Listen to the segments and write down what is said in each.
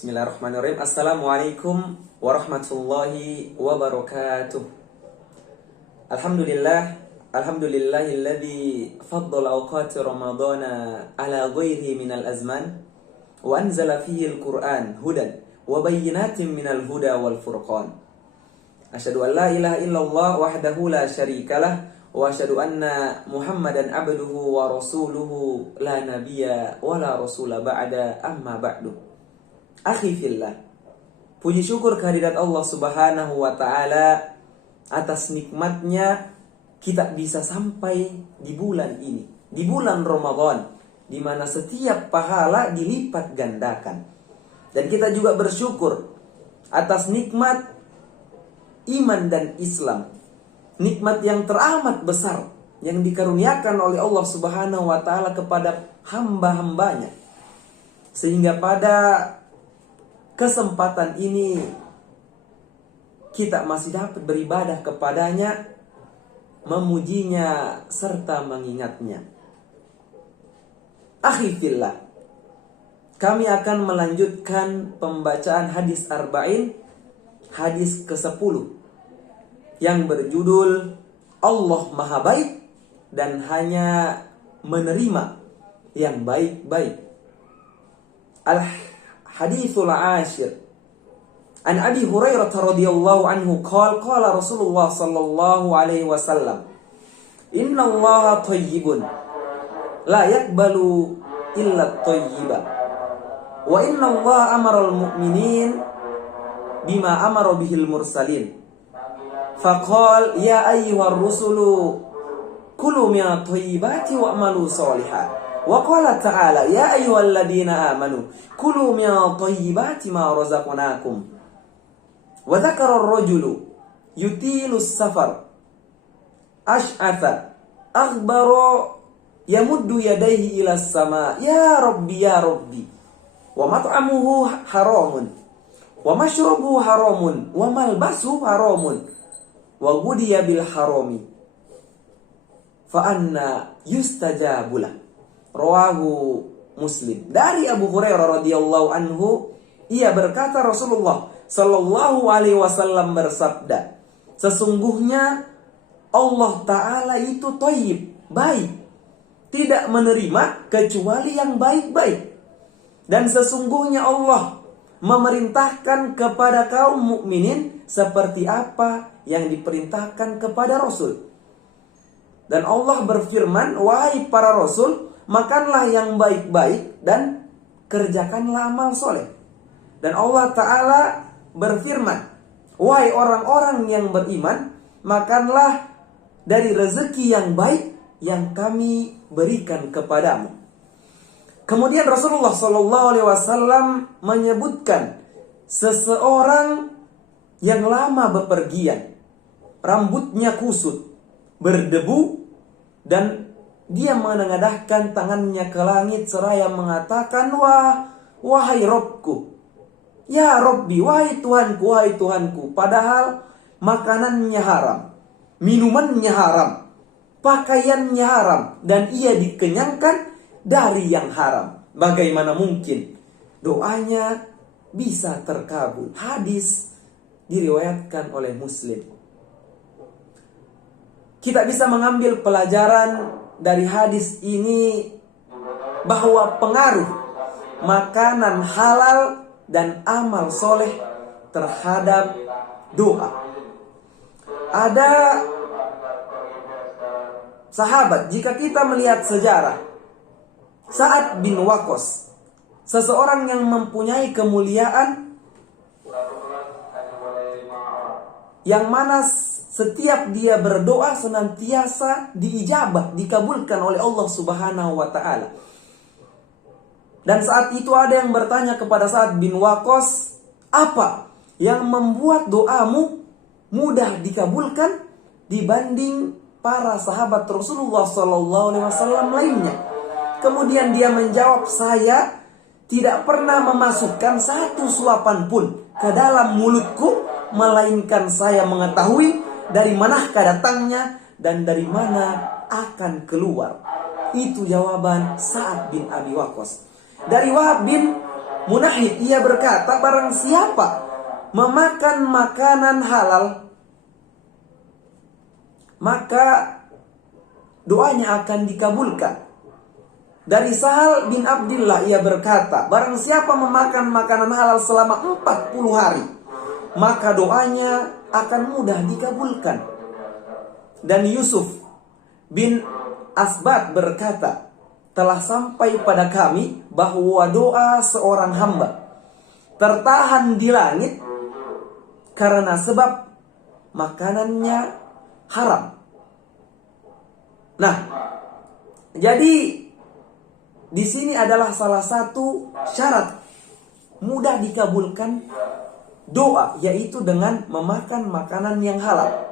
Bismillahirrahmanirrahim. Assalamualaikum warahmatullahi wabarakatuh. Alhamdulillahilladzi faddala awqati ramadana ala ghairihi minal azman wa anzala fihi al-Qur'an hudan wa bayyinatin minal huda wal furqan. Asyhadu an la ilaha illallah wahdahu la syarikalah wa asyhadu anna Muhammadan abduhu wa rasuluhu la nabiyya wa la rasula ba'da amma ba'du. Akhi fillah, puji syukur kehadirat Allah Subhanahu wa ta'ala atas nikmatnya kita bisa sampai di bulan ini, di bulan Ramadan, di mana setiap pahala dilipat gandakan. Dan kita juga bersyukur atas nikmat iman dan Islam, nikmat yang teramat besar yang dikaruniakan oleh Allah Subhanahu wa ta'ala kepada hamba-hambanya, sehingga pada kesempatan ini kita masih dapat beribadah kepadanya, memujinya serta mengingatnya. Akhi fillah, kami akan melanjutkan pembacaan hadis arba'in, hadis ke-10 yang berjudul Allah Maha Baik dan hanya menerima yang baik-baik. Hadithul ashir An Abi Hurairah radhiyallahu anhu qala Rasulullah sallallahu alaihi wasallam, Inna Allah thayyibun la yaqbalu illa thayyiba wa inna Allah amara al-mu'minin bima amara bihil mursalin faqala ya ayyuhar rusulu kulu minat thayyibati wa'malu shalihan. Wa qala ta'ala ya ayyuhalladzina amanu kulu minat thayyibati ma razaqnakum. Wa dzakara ar-rajulu yutilu as-safar ash'atha akhbara yamuddu yadayhi ila as-sama ya rabbi wa mat'amuhu haramun wa mashrabuhu haramun wa malbasuhu haramun wa ghudiya bil harami fa anna yustajabu lahu. Rawahu Muslim. Dari Abu Hurairah radhiyallahu anhu, ia berkata Rasulullah sallallahu alaihi wasallam bersabda, sesungguhnya Allah Ta'ala itu thayyib, baik, tidak menerima kecuali yang baik-baik. Dan sesungguhnya Allah memerintahkan kepada kaum mukminin seperti apa yang diperintahkan kepada Rasul. Dan Allah berfirman, wahai para Rasul, makanlah yang baik-baik dan kerjakanlah amal soleh. Dan Allah Ta'ala berfirman, wahai orang-orang yang beriman, makanlah dari rezeki yang baik yang kami berikan kepadamu. Kemudian Rasulullah SAW menyebutkan seseorang yang lama bepergian, rambutnya kusut, berdebu, dan dia menengadahkan tangannya ke langit seraya mengatakan, wahai Robku, ya Robbi, wahai Tuhanku. Padahal makanannya haram, minumannya haram, pakaiannya haram, dan ia dikenyangkan dari yang haram. Bagaimana mungkin doanya bisa terkabul? Hadis diriwayatkan oleh Muslim. Kita bisa mengambil pelajaran dari hadis ini bahwa pengaruh makanan halal dan amal soleh terhadap doa. Ada sahabat, jika kita melihat sejarah, Sa'ad bin Waqqas, seseorang yang mempunyai kemuliaan yang mana setiap dia berdoa senantiasa diijabah, dikabulkan oleh Allah Subhanahu wa ta'ala. Dan saat itu ada yang bertanya kepada Sa'ad bin Waqqas, apa yang membuat doamu mudah dikabulkan dibanding para sahabat Rasulullah SAW lainnya? Kemudian dia menjawab, saya tidak pernah memasukkan satu suapan pun ke dalam mulutku, melainkan saya mengetahui dari manakah datangnya dan dari mana akan keluar. Itu jawaban Sa'ad bin Abi Waqqas. Dari Wahab bin Munahid, ia berkata, barang siapa memakan makanan halal, maka doanya akan dikabulkan. Dari Sahal bin Abdillah ia berkata, barang siapa memakan makanan halal selama 40 hari, maka doanya akan mudah dikabulkan. Dan Yusuf bin Asbat berkata, telah sampai pada kami bahwa doa seorang hamba tertahan di langit karena sebab makanannya haram. Nah, jadi di sini adalah salah satu syarat mudah dikabulkan doa, yaitu dengan memakan makanan yang halal.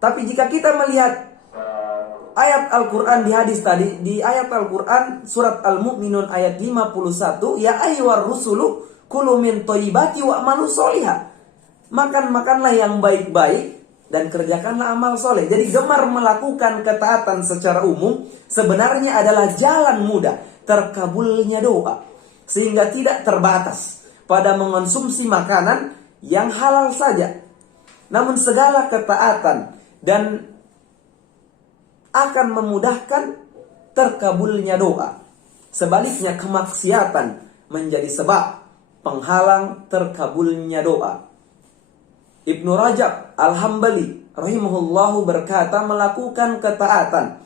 Tapi jika kita melihat ayat Al-Quran di hadis tadi, di ayat Al-Quran surat Al-Mu'minun ayat 51, ya ayyuhar rusulu kulu min thayyibati wa'malu sholiha. Makanlah yang baik-baik dan kerjakanlah amal soleh. Jadi gemar melakukan ketaatan secara umum sebenarnya adalah jalan mudah terkabulnya doa, sehingga tidak terbatas pada mengonsumsi makanan yang halal saja, namun segala ketaatan dan akan memudahkan terkabulnya doa. Sebaliknya kemaksiatan menjadi sebab penghalang terkabulnya doa. Ibnu Rajab Al-Hambali rahimahullahu berkata, melakukan ketaatan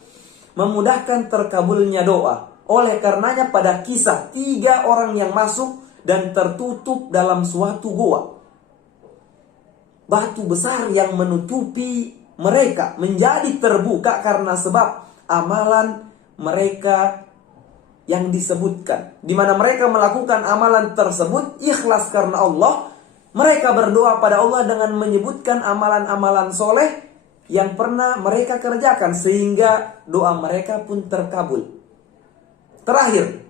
memudahkan terkabulnya doa. Oleh karenanya pada kisah 3 orang yang masuk dan tertutup dalam suatu goa, batu besar yang menutupi mereka menjadi terbuka karena sebab amalan mereka yang disebutkan, di mana mereka melakukan amalan tersebut ikhlas karena Allah. Mereka berdoa pada Allah dengan menyebutkan amalan-amalan soleh yang pernah mereka kerjakan, sehingga doa mereka pun terkabul. Terakhir,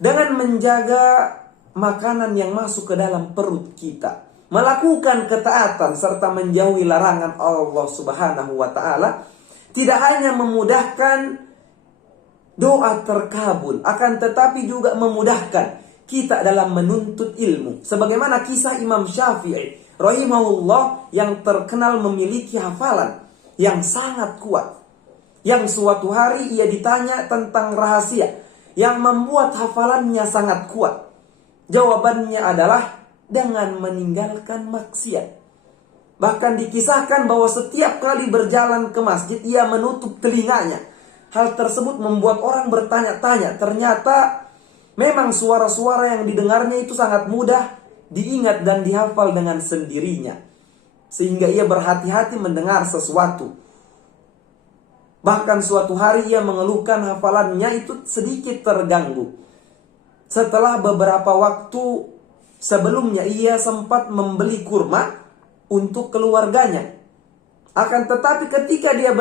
dengan menjaga makanan yang masuk ke dalam perut kita, melakukan ketaatan serta menjauhi larangan Allah Subhanahu wa Ta'ala, tidak hanya memudahkan doa terkabul, akan tetapi juga memudahkan kita dalam menuntut ilmu. Sebagaimana kisah Imam Syafi'i rahimahullah yang terkenal memiliki hafalan yang sangat kuat, yang suatu hari ia ditanya tentang rahasia yang membuat hafalannya sangat kuat. Jawabannya adalah dengan meninggalkan maksiat. Bahkan dikisahkan bahwa setiap kali berjalan ke masjid ia menutup telinganya. Hal tersebut membuat orang bertanya-tanya. Ternyata memang suara-suara yang didengarnya itu sangat mudah diingat dan dihafal dengan sendirinya, sehingga ia berhati-hati mendengar sesuatu. Bahkan suatu hari ia mengeluhkan hafalannya itu sedikit terganggu. Setelah beberapa waktu sebelumnya ia sempat membeli kurma untuk keluarganya. Akan tetapi ketika dia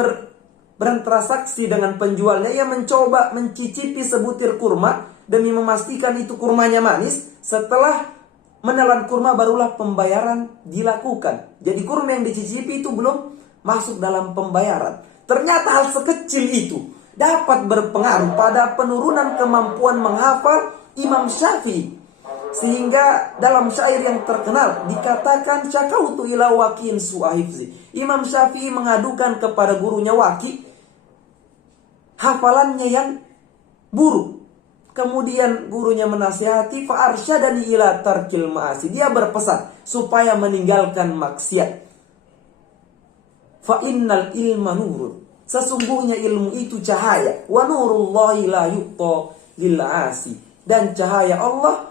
berinteraksi dengan penjualnya, ia mencoba mencicipi sebutir kurma demi memastikan itu kurmanya manis. Setelah menelan kurma barulah pembayaran dilakukan. Jadi kurma yang dicicipi itu belum masuk dalam pembayaran. Ternyata hal sekecil itu dapat berpengaruh pada penurunan kemampuan menghafal Imam Syafi'i. Sehingga dalam syair yang terkenal dikatakan, syakautu ila waqi'in su'ahifzi. Imam Syafi'i mengadukan kepada gurunya Waqi' hafalannya yang buruk. Kemudian gurunya menasihati, fa arsyadani ila tarkil ma'asi. Dia berpesan supaya meninggalkan maksiat. Fa innal ilma nurun. Sesungguhnya ilmu itu cahaya. Wa nurullahi la yuqta lil 'asi. Dan cahaya Allah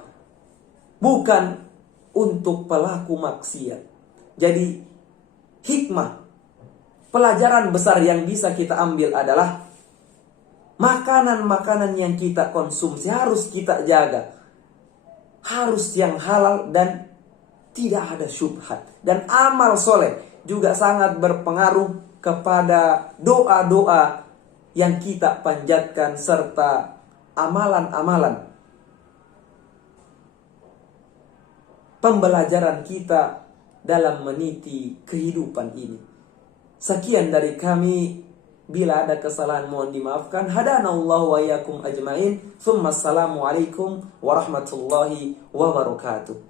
bukan untuk pelaku maksiat. Jadi hikmah, pelajaran besar yang bisa kita ambil adalah makanan-makanan yang kita konsumsi harus kita jaga. Harus yang halal dan tidak ada syubhat. Dan amal soleh juga sangat berpengaruh kepada doa-doa yang kita panjatkan serta amalan-amalan pembelajaran kita dalam meniti kehidupan ini. Sekian dari kami. Bila ada kesalahan mohon dimaafkan. Hadanallahu wa iyyakum ajmain. Tsumma assalamu alaikum warahmatullahi wabarakatuh.